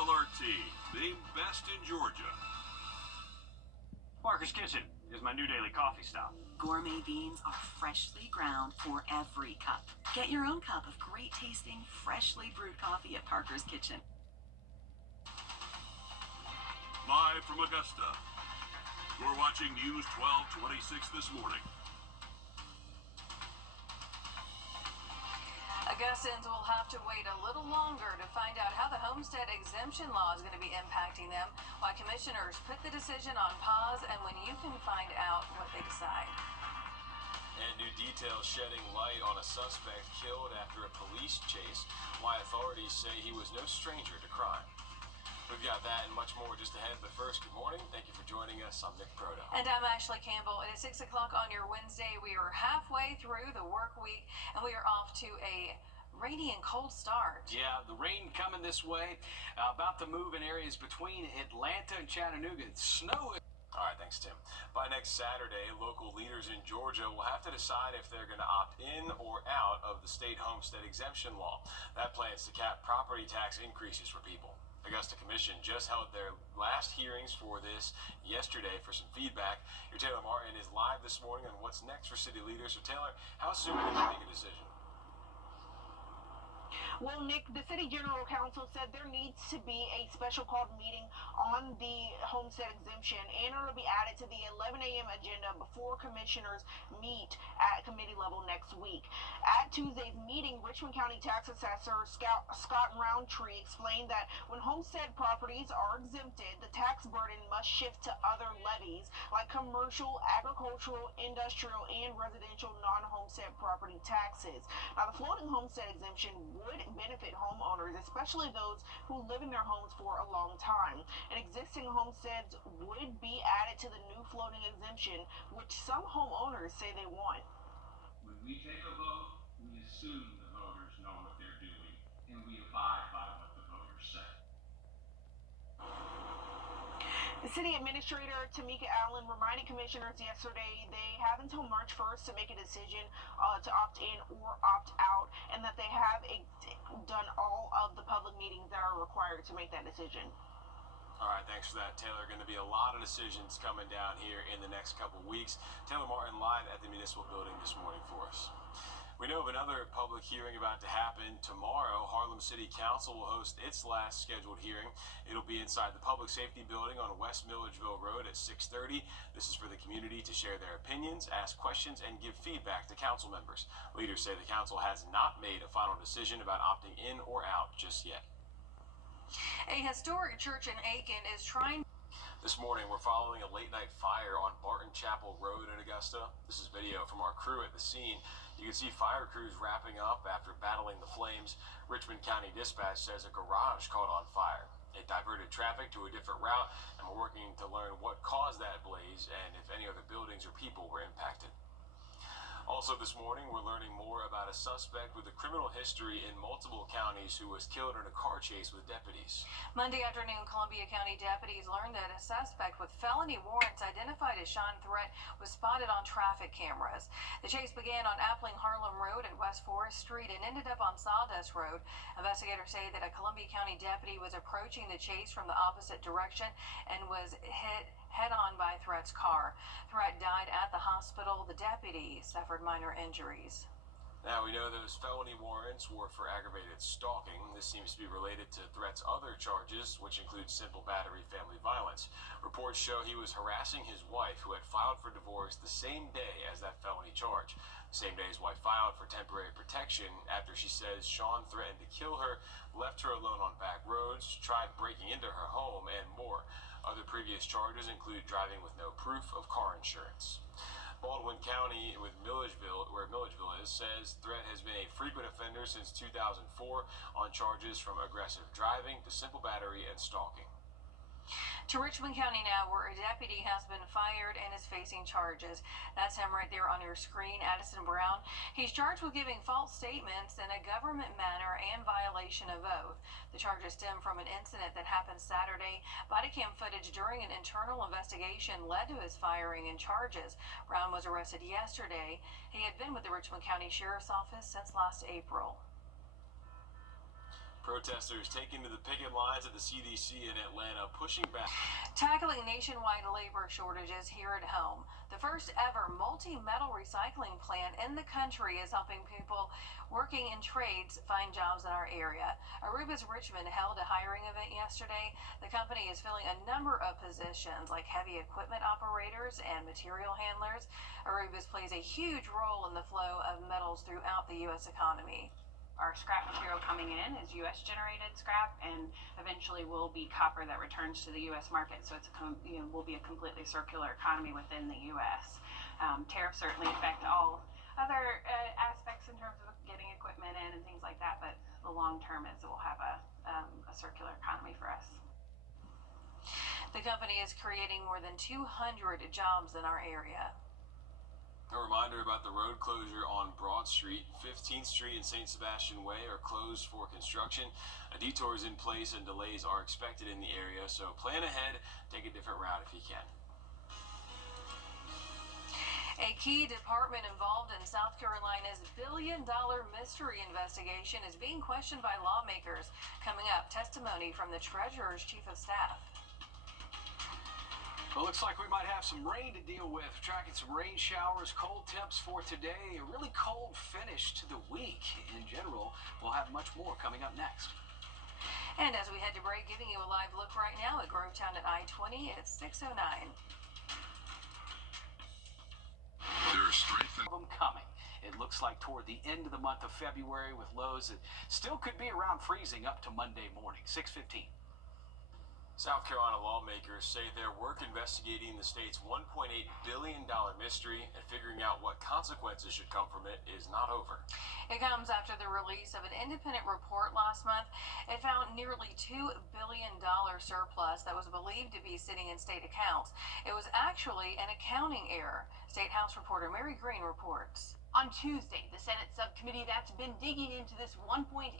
SLRT, named best in Georgia. Parker's Kitchen is my new daily coffee stop. Gourmet beans are freshly ground for every cup. Get your own cup of great tasting, freshly brewed coffee at Parker's Kitchen. Live from Augusta, you're watching News 1226 this morning. Augustans will have to wait a little longer to find out how the homestead exemption law is going to be impacting them, why commissioners put the decision on pause, and when you can find out what they decide. And new details shedding light on a suspect killed after a police chase, why authorities say he was no stranger to crime. We've got that and much more just ahead, but first, good morning. Thank you for joining us. I'm Nick Proto. And I'm Ashley Campbell. It is 6 o'clock on your Wednesday. We are halfway through the work week, and we are off to a rainy and cold start. Yeah, the rain coming this way, about to move in areas between Atlanta and Chattanooga. Snow. All right, thanks, Tim. By next Saturday, local leaders in Georgia will have to decide if they're going to opt in or out of the state homestead exemption law. That plans to cap property tax increases for people. Augusta Commission just held their last hearings for this yesterday for some feedback. Your Taylor Martin is live this morning on what's next for city leaders. So, Taylor, how soon will they make a decision? Well, Nick, the City General Counsel said there needs to be a special called meeting on the homestead exemption, and it'll be added to the 11 a.m. agenda before commissioners meet at committee level next week. At Tuesday's meeting, Richmond County Tax Assessor Scott Roundtree explained that when homestead properties are exempted, the tax burden must shift to other levies like commercial, agricultural, industrial, and residential non-homestead property taxes. Now, the floating homestead exemption would benefit homeowners, especially those who live in their homes for a long time. And existing homesteads would be added to the new floating exemption, which some homeowners say they want. When we take a vote, we assume the voters know what they're doing, and we abide by what the voters say. The city administrator, Tamika Allen, reminded commissioners yesterday they have until March 1st to make a decision to opt in or opt out, and that they have done all of the public meetings that are required to make that decision. All right, thanks for that, Taylor. Going to be a lot of decisions coming down here in the next couple weeks. Taylor Martin live at the municipal building this morning for us. We know of another public hearing about to happen tomorrow. Harlem City Council will host its last scheduled hearing. It'll be inside the Public Safety Building on West Milledgeville Road at 6:30. This is for the community to share their opinions, ask questions, and give feedback to council members. Leaders say the council has not made a final decision about opting in or out just yet. A historic church in Aiken is trying. This morning, we're following a late-night fire on Barton Chapel Road in Augusta. This is video from our crew at the scene. You can see fire crews wrapping up after battling the flames. Richmond County Dispatch says a garage caught on fire. It diverted traffic to a different route, and we're working to learn what caused that blaze and if any other buildings or people were impacted. Also this morning, we're learning more about a suspect with a criminal history in multiple counties who was killed in a car chase with deputies. Monday afternoon, Columbia County deputies learned that a suspect with felony warrants identified as Sean Threat was spotted on traffic cameras. The chase began on Appling Harlem Road and West Forest Street and ended up on Sawdust Road. Investigators say that a Columbia County deputy was approaching the chase from the opposite direction and was hit head-on by Threat's car. Threat died at the hospital. The deputy suffered minor injuries. Now, we know those felony warrants were for aggravated stalking. This seems to be related to Threat's other charges, which include simple battery, family violence. Reports show he was harassing his wife, who had filed for divorce the same day as that felony charge. The same day his wife filed for temporary protection after she says Sean threatened to kill her, left her alone on back roads, tried breaking into her home, and more. Other previous charges include driving with no proof of car insurance. Baldwin County, where Milledgeville is, says Threat has been a frequent offender since 2004 on charges from aggressive driving to simple battery and stalking. To Richmond County now, where a deputy has been fired and is facing charges. That's him right there on your screen, Addison Brown. He's charged with giving false statements in a government manner and violation of oath. The charges stem from an incident that happened Saturday. Body cam footage during an internal investigation led to his firing and charges. Brown was arrested yesterday. He had been with the Richmond County Sheriff's Office since last April. Protesters taking to the picket lines at the CDC in Atlanta, pushing back. Tackling nationwide labor shortages here at home. The first ever multi-metal recycling plant in the country is helping people working in trades find jobs in our area. Aruba's Richmond held a hiring event yesterday. The company is filling a number of positions like heavy equipment operators and material handlers. Aruba's plays a huge role in the flow of metals throughout the U.S. economy. Our scrap material coming in is U.S. generated scrap, and eventually will be copper that returns to the U.S. market. So it's will be a completely circular economy within the U.S. Tariffs certainly affect all other aspects in terms of getting equipment in and things like that. But the long term is it will have a circular economy for us. The company is creating more than 200 jobs in our area. A reminder about the road closure on Broad Street. 15th Street and St. Sebastian Way are closed for construction. A detour is in place and delays are expected in the area, so plan ahead, take a different route if you can. A key department involved in South Carolina's billion-dollar mystery investigation is being questioned by lawmakers. Coming up, testimony from the Treasurer's Chief of Staff. Well, looks like we might have some rain to deal with. Tracking some rain showers, cold temps for today, a really cold finish to the week in general. We'll have much more coming up next. And as we head to break, giving you a live look right now at Grovetown at I-20, it's 6:09. There is strength in Them coming. It looks like toward the end of the month of February with lows that still could be around freezing up to Monday morning, 6:15. South Carolina lawmakers say their work investigating the state's $1.8 billion mystery and figuring out what consequences should come from it is not over. It comes after the release of an independent report last month. It found nearly $2 billion surplus that was believed to be sitting in state accounts. It was actually an accounting error. State House reporter Mary Green reports. On Tuesday, the Senate subcommittee that's been digging into this $1.8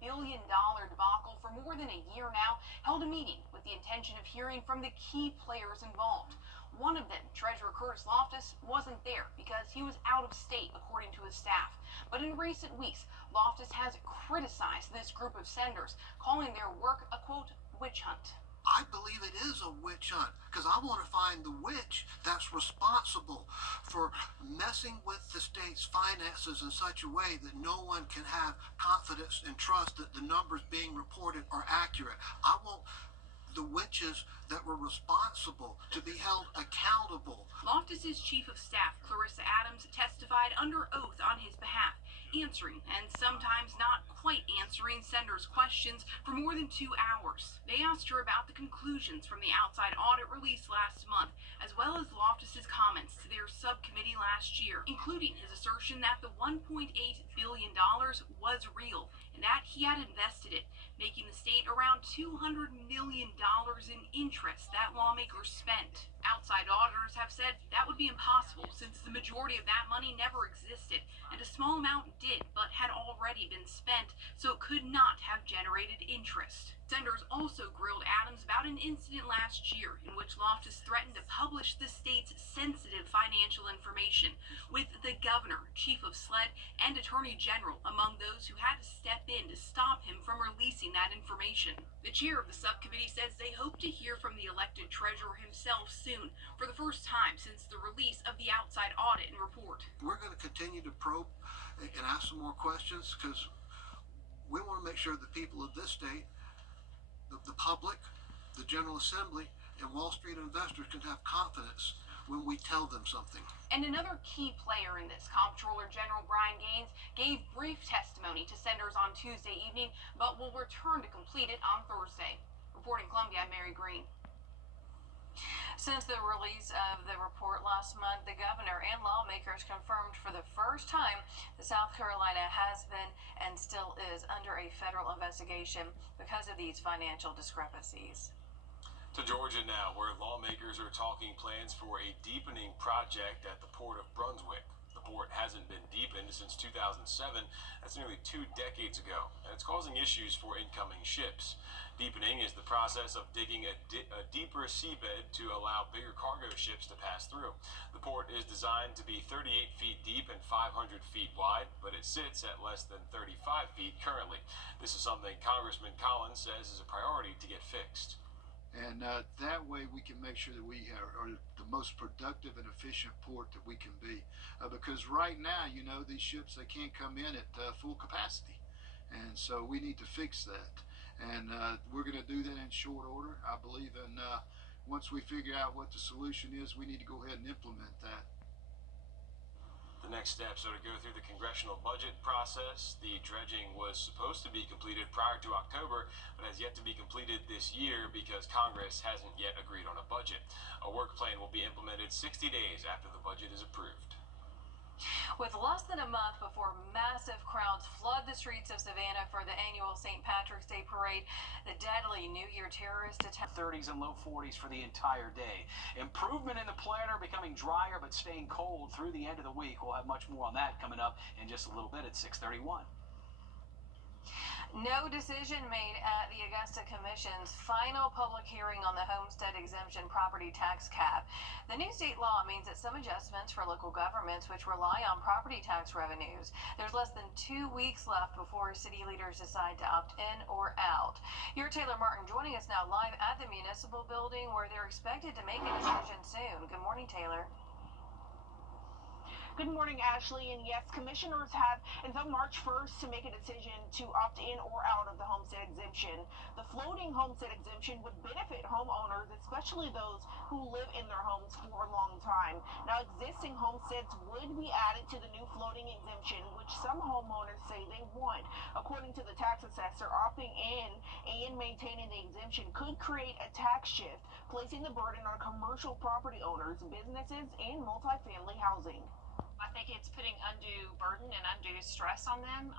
billion debacle for more than a year now held a meeting with the intention of hearing from the key players involved. One of them, Treasurer Curtis Loftus, wasn't there because he was out of state, according to his staff. But in recent weeks, Loftus has criticized this group of senators, calling their work a, quote, witch hunt. I believe it is a witch hunt because I want to find the witch that's responsible for messing with the state's finances in such a way that no one can have confidence and trust that the numbers being reported are accurate. I want the witches that were responsible to be held accountable. Loftus's chief of staff, Clarissa Adams, testified under oath on his behalf, answering and sometimes not quite answering senators' questions for more than 2 hours. They asked her about the conclusions from the outside audit released last month, as well as Loftus's comments to their subcommittee last year, including his assertion that the $1.8 billion was real and that he had invested it, making the state around $200 million in interest that lawmakers spent. Outside auditors have said that would be impossible since the majority of that money never existed, and a small amount did, but had already been spent, so it could not have generated interest. Senators also grilled Adams about an incident last year in which Loftus threatened to publish the state's sensitive financial information, with the governor, chief of SLED, and attorney general among those who had to step in to stop him from releasing that information. The chair of the subcommittee says they hope to hear from the elected treasurer himself soon, for the first time since the release of the outside audit and report. We're going to continue to probe and ask some more questions because we want to make sure the people of this state, the public, the General Assembly, and Wall Street investors can have confidence when we tell them something. And another key player in this, Comptroller General Brian Gaines, gave brief testimony to senators on Tuesday evening, but will return to complete it on Thursday. Reporting Columbia, I'm Mary Green. Since the release of the report last month, the governor and lawmakers confirmed for the first time that South Carolina has been and still is under a federal investigation because of these financial discrepancies. To Georgia now, where lawmakers are talking plans for a deepening project at the Port of Brunswick. The port hasn't been deepened since 2007. That's nearly 2 decades ago, and it's causing issues for incoming ships. Deepening is the process of digging a deeper seabed to allow bigger cargo ships to pass through. The port is designed to be 38 feet deep and 500 feet wide, but it sits at less than 35 feet currently. This is something Congressman Collins says is a priority to get fixed. And that way we can make sure that we are the most productive and efficient port that we can be. Because right now, you know, these ships, they can't come in at full capacity. And so we need to fix that. And we're going to do that in short order, I believe. And once we figure out what the solution is, we need to go ahead and implement that. The next steps are to go through the congressional budget process. The dredging was supposed to be completed prior to October, but has yet to be completed this year because Congress hasn't yet agreed on a budget. A work plan will be implemented 60 days after the budget is approved. With less than a month before massive crowds flood the streets of Savannah for the annual St. Patrick's Day Parade, the deadly New Year terrorist attack. 30s and low 40s for the entire day. Improvement in the planner, becoming drier but staying cold through the end of the week. We'll have much more on that coming up in just a little bit at 6:31. No decision made at the Augusta Commission's final public hearing on the homestead exemption property tax cap. The new state law means that some adjustments for local governments which rely on property tax revenues. There's less than 2 weeks left before city leaders decide to opt in or out. Your Taylor Martin joining us now live at the municipal building where they're expected to make a decision soon. Good morning, Taylor. Good morning, Ashley. And yes, commissioners have until March 1st to make a decision to opt in or out of the homestead exemption. The floating homestead exemption would benefit homeowners, especially those who live in their homes for a long time. Now, existing homesteads would be added to the new floating exemption, which some homeowners say they want. According to the tax assessor, opting in and maintaining the exemption could create a tax shift, placing the burden on commercial property owners, businesses, and multifamily housing. I think it's putting undue burden and undue stress on them,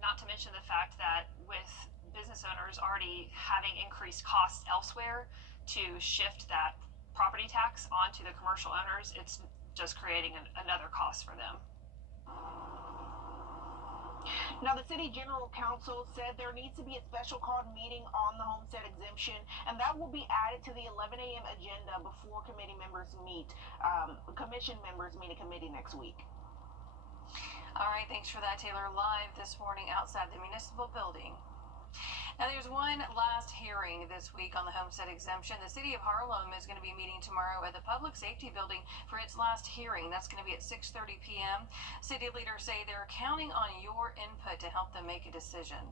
not to mention the fact that with business owners already having increased costs elsewhere, to shift that property tax onto the commercial owners, it's just creating another cost for them. Now, the City General Counsel said there needs to be a special called meeting on the homestead exemption, and that will be added to the 11 a.m. agenda before committee members meet. Commission members meet a committee next week. All right, thanks for that, Taylor. Live this morning outside the municipal building. Now, there's one last hearing this week on the homestead exemption. The city of Harlem is going to be meeting tomorrow at the Public Safety Building for its last hearing. That's going to be at 6:30 p.m. City leaders say they're counting on your input to help them make a decision.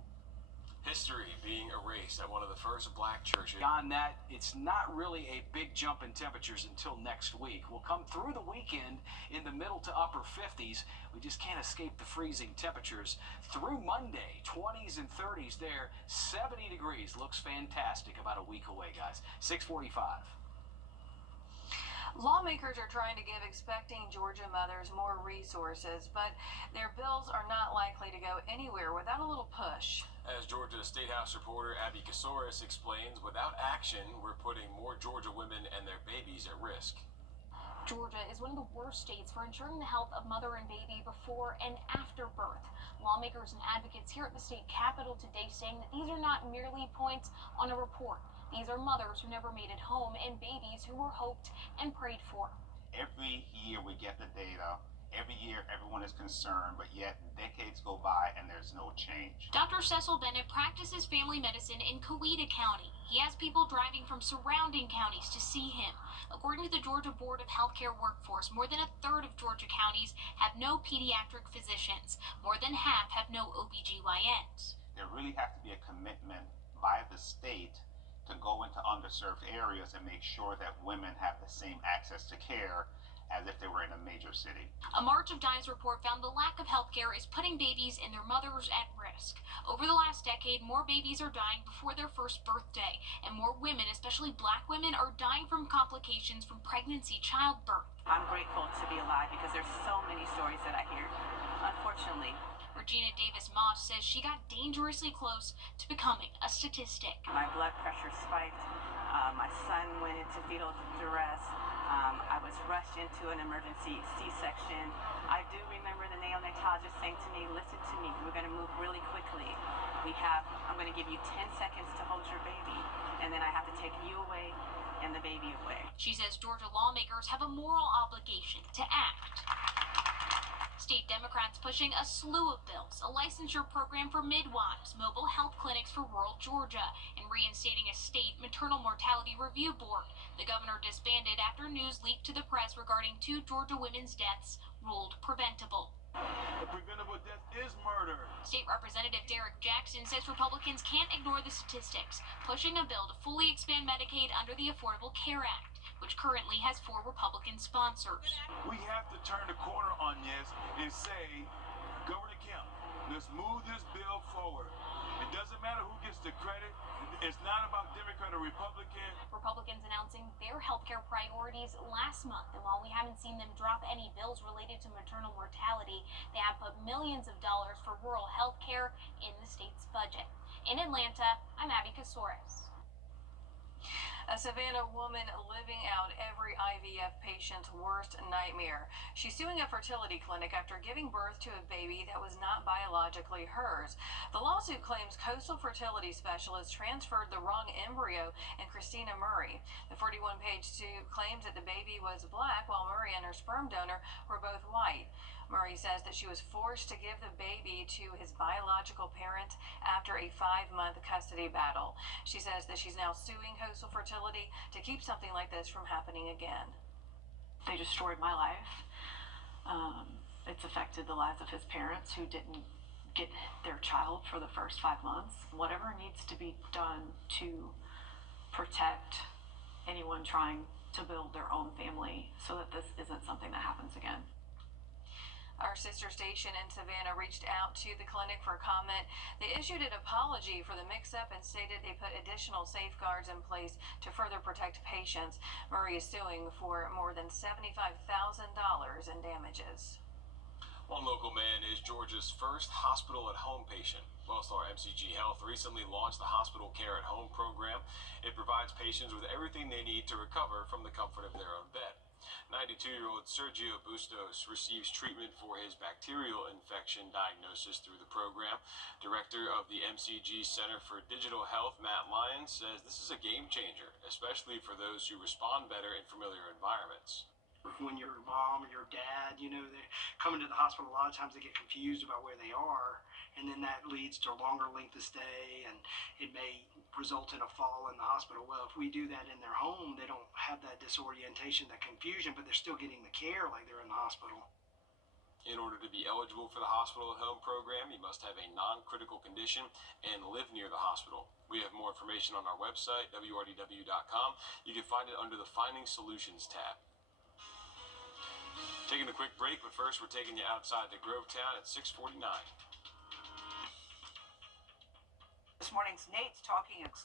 History being erased at one of the first black churches. Beyond that, it's not really a big jump in temperatures until next week. We'll come through the weekend in the middle to upper 50s. We just can't escape the freezing temperatures. Through Monday, 20s and 30s there, 70 degrees. Looks fantastic. About a week away, guys. 6:45. Lawmakers are trying to give expecting Georgia mothers more resources, but their bills are not likely to go anywhere without a little push. As Georgia State House reporter Abby Kasoris explains, without action, we're putting more Georgia women and their babies at risk. Georgia is one of the worst states for ensuring the health of mother and baby before and after birth. Lawmakers and advocates here at the state capitol today saying that these are not merely points on a report. These are mothers who never made it home and babies who were hoped and prayed for. Every year we get the data. Every year everyone is concerned, but yet decades go by and there's no change. Dr. Cecil Bennett practices family medicine in Coweta County. He has people driving from surrounding counties to see him. According to the Georgia Board of Healthcare Workforce, more than a third of Georgia counties have no pediatric physicians. More than half have no OBGYNs. There really has to be a commitment by the state to go into underserved areas and make sure that women have the same access to care as if they were in a major city. A March of Dimes report found the lack of health care is putting babies and their mothers at risk. Over the last decade, more babies are dying before their first birthday, and more women, especially black women, are dying from complications from pregnancy, childbirth. I'm grateful to be alive because there's so many stories that I hear, unfortunately. Regina Davis-Moss says she got dangerously close to becoming a statistic. My blood pressure spiked. My son went into fetal duress. I was rushed into an emergency C-section. I do remember the neonatologist saying to me, listen to me, we're going to move really quickly. I'm going to give you 10 seconds to hold your baby, and then I have to take you away and the baby away. She says Georgia lawmakers have a moral obligation to act. State Democrats pushing a slew of bills, a licensure program for midwives, mobile health clinics for rural Georgia, and reinstating a state maternal mortality review board. The governor disbanded after news leaked to the press regarding 2 Georgia women's deaths ruled preventable. A preventable death is murder. State Representative Derek Jackson says Republicans can't ignore the statistics, pushing a bill to fully expand Medicaid under the Affordable Care Act, which currently has 4 Republican sponsors. We have to turn the corner on this and say, Governor Kemp, let's move this bill forward. It doesn't matter who gets the credit. It's not about Democrat or Republican. Republicans announcing their healthcare priorities last month, and while we haven't seen them drop any bills related to maternal mortality, they have put millions of dollars for rural healthcare in the state's budget. In Atlanta, I'm Abby Kasouris. A Savannah woman living out every IVF patient's worst nightmare. She's suing a fertility clinic after giving birth to a baby that was not biologically hers. The lawsuit claims Coastal fertility specialists transferred the wrong embryo and Christina Murray. The 41-page suit claims that the baby was black while Murray and her sperm donor were both white. Murray says that she was forced to give the baby to his biological parent after a 5-month custody battle. She says that she's now suing Coastal Fertility to keep something like this from happening again. They destroyed my life. It's affected the lives of his parents who didn't get their child for the first 5 months. Whatever needs to be done to protect anyone trying to build their own family so that this isn't something that happens again. Our sister station in Savannah reached out to the clinic for comment. They issued an apology for the mix-up and stated they put additional safeguards in place to further protect patients. Murray is suing for more than $75,000 in damages. One local man is Georgia's first hospital-at-home patient. Wellstar MCG Health recently launched the Hospital Care at Home program. It provides patients with everything they need to recover from the comfort of their own bed. 92-year-old Sergio Bustos receives treatment for his bacterial infection diagnosis through the program. Director of the MCG Center for Digital Health, Matt Lyons, says this is a game changer, especially for those who respond better in familiar environments. When your mom or your dad, they come into the hospital, a lot of times they get confused about where they are, and then that leads to a longer length of stay, and it may result in a fall in the hospital. Well, if we do that in their home, they don't have that disorientation, that confusion, but they're still getting the care like they're in the hospital. In order to be eligible for the Hospital at Home program, you must have a non-critical condition and live near the hospital. We have more information on our website, wrdw.com. You can find it under the Finding Solutions tab. Taking a quick break, but first we're taking you outside to Grovetown at 6:49. This morning's Nate's talking exclusively